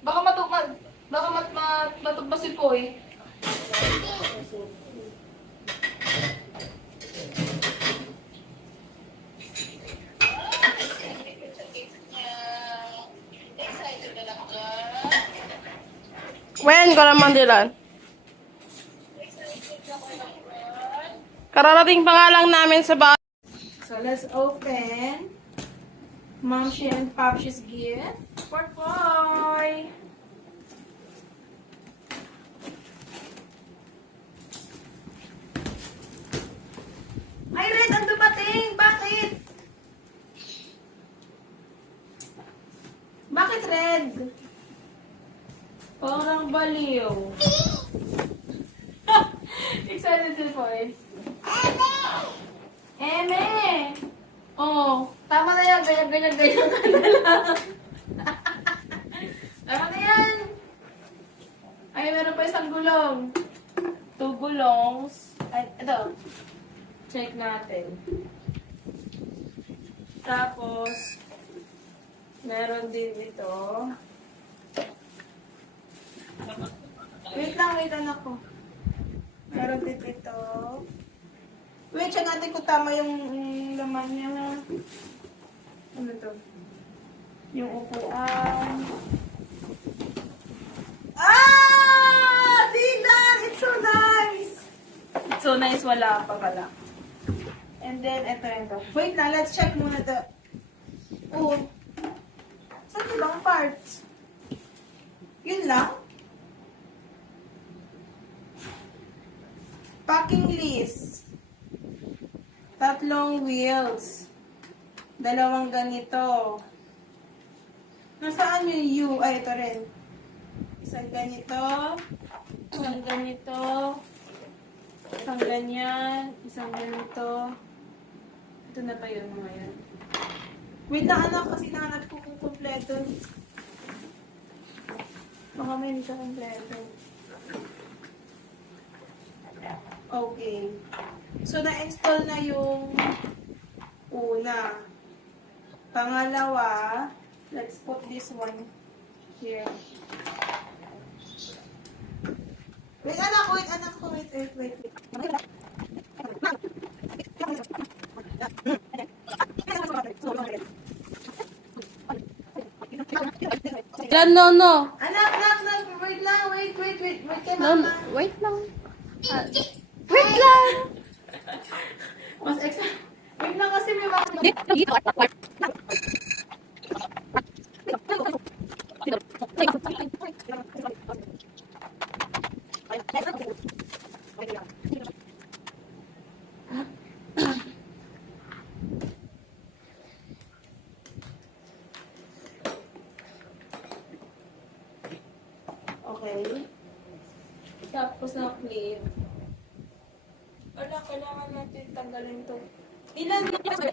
Baka matugma si Poy. When ko naman dilan? Kararating pa nga lang namin sa bahay. So, let's open Momshi and Popshi's gift for Poy. Ay, Red, ang dumating! Bakit? Bakit Red? Parang baliw. Excited si Poy. Eme! Oh, tama na yan. Ganyan ka na lang. Tama na yan. Ay, meron pa isang gulong. 2 gulongs. Ay, ito. Check natin. Tapos, meron din ito. Wait lang, anak ko. Meron din ito. Wait, check natin kung tama yung laman niya. Ano to? Yung upuan. Ah! Tignan! It's so nice! It's so nice, wala pa pala. And then, ito. Wait na, let's check muna to. Oh. Saan ibang parts? Yun lang? Packing list. 3 wheels. 2 ganito. Nasaan yung U? Ay, ito rin. Isang ganito. Isang ganito. Isang ganyan. Isang ganito. Ito na pa yun mga yan. Wait lang anak kasi nahanap ko kung kompleto. Baka may hindi ka kompleto. Okay. So, na-install na yung una. Pangalawa, let's put this one here. Wait, anak, wait. No. Anak, wait lang, wait kay mama. Wait lang. Wait lang! Mas extra. Wait lang kasi may mga... Okay. Tapos na clip. Wala, kailangan natin tanggalin to. Ilan na next,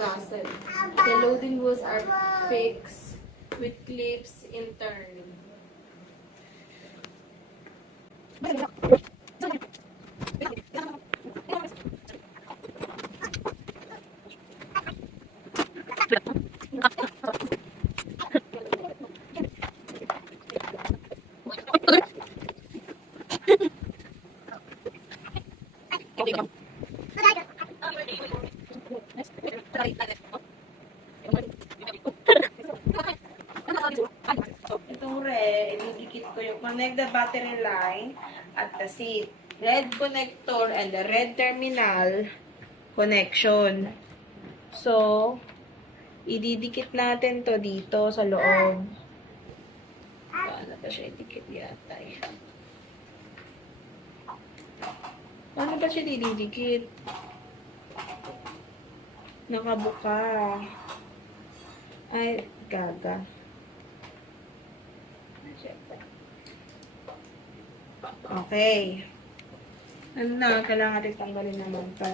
gasset. The loading wheels are fixed with clips in turn. Itong red, ididikit ko yung connect the battery line at the seat. Red connector and the red terminal connection. So, ididikit natin to dito sa loob. Paano ba siya idikit yata? Paano ba siya didikit? Nakabuka. Ay, gaga. Okay. Ano na, kailangan natin tanggalin naman ito.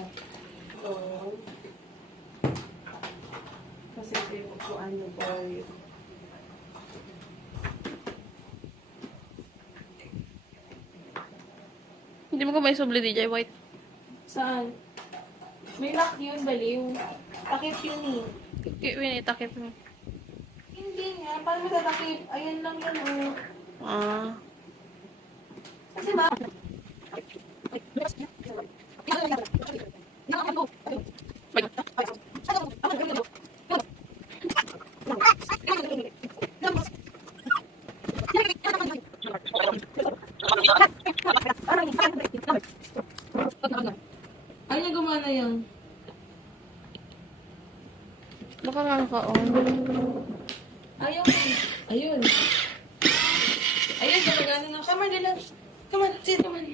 So, kasi ito yung upuan niyo, boy. Hindi mo ko may subli, DJ White. Saan? May lock yun, baliw. Takip yun eh. Winitakip mo. Hindi nga, paano matatakip? Ayan lang yun, oh. Ah. Kasi ba? Ay, na gumana yun. Baka nga naka-on. Ayun. Ayun. Ayun, gumagana na. Come on, Dylan. Come on, sit. Come on.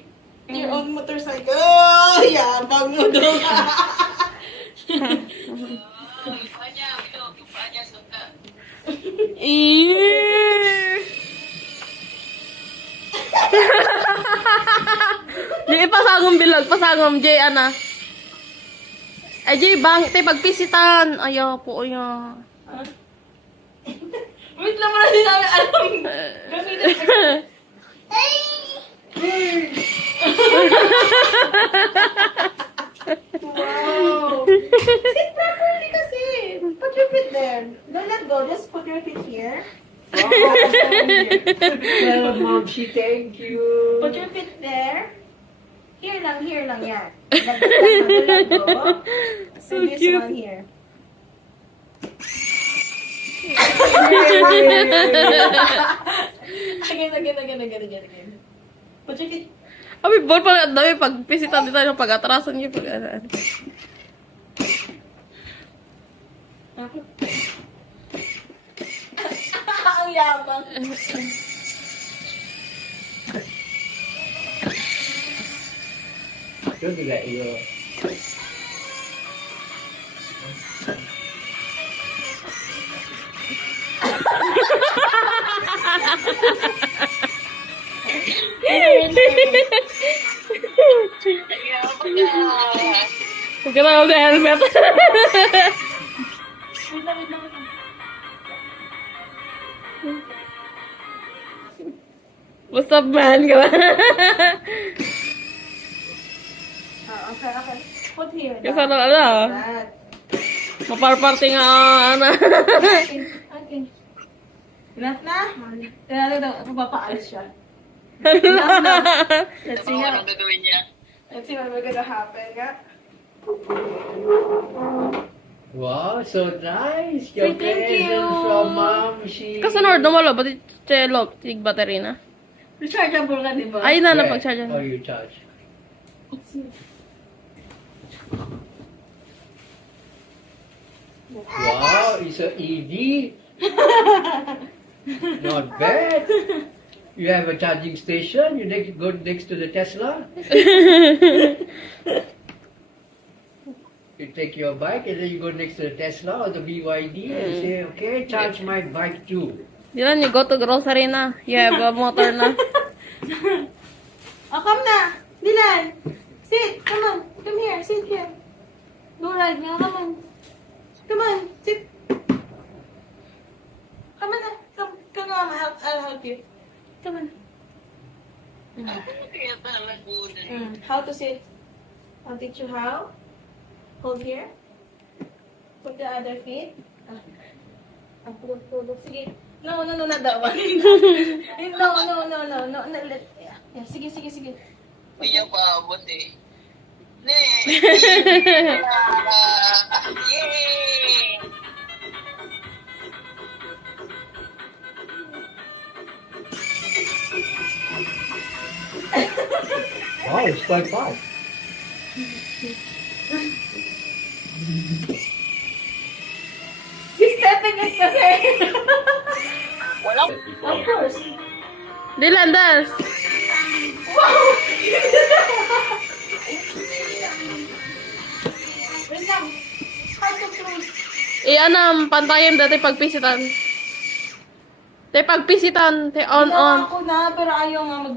Your own motorcycle. Oh, yabang mo doon. Di pasagom bilag, pasagom Jay ana. Ay Jay bang te pagpisitan. Ayaw po ya. Wait lang muna din namin alam. Gamitin. Wow. Sit properly kasi. Put your feet there. Don't let go. Just put your feet here. Well, Mom, thank you. Put your feet there. Here lang yan. Don't let go. So this cute. one here. Again. Put your feet. Abi bol pa dami pagpisitan dito ng pag-atrasan niyo pag ano. Ang yabang. Don't do that, you. Kailangan ng helmet. Wait lang. What's up, man? Okay. Put here. Kasi ano, That. maparparty nga, ano. Okay. Enough na? Kaya daw, papaalis siya. Enough na. Let's see how. Let's see what we're gonna happen, yeah? Wow, so nice. Say Your thank present you. from Mom. She. Kasunod, dumalo, ba't chelo, tig battery na? Rechargeable ka, di ba? Ay na, Where? napag-charge Oh, na. you charge. Wow, it's a EV. Not bad. You have a charging station. You go next to the Tesla. You take your bike and then you go next to the Tesla or the BYD and say, okay, charge my bike too. Dilan, you go to grocery na. You have a motor na. Oh, come na! Dylan! Sit! Come on! Come here! Sit here! Go ride na! Come on! Come on! Sit! Come on na! Come on! I'll help you. Come on. How to sit? I'll teach you how. Hold here. Put the other feet. Pulog. Sige. No, not that one. No. Yeah, sige. Hindi niya paabot eh. Nee! Yay! Wow, it's quite fast. He's stepping it kasi. Walang Of course. Dilan, das. Wow! Wait lang. How to close? Anam, pantayan dati pagpisitan. Te pagpisitan, te on. Ginawa ko na, pero ayaw nga mag...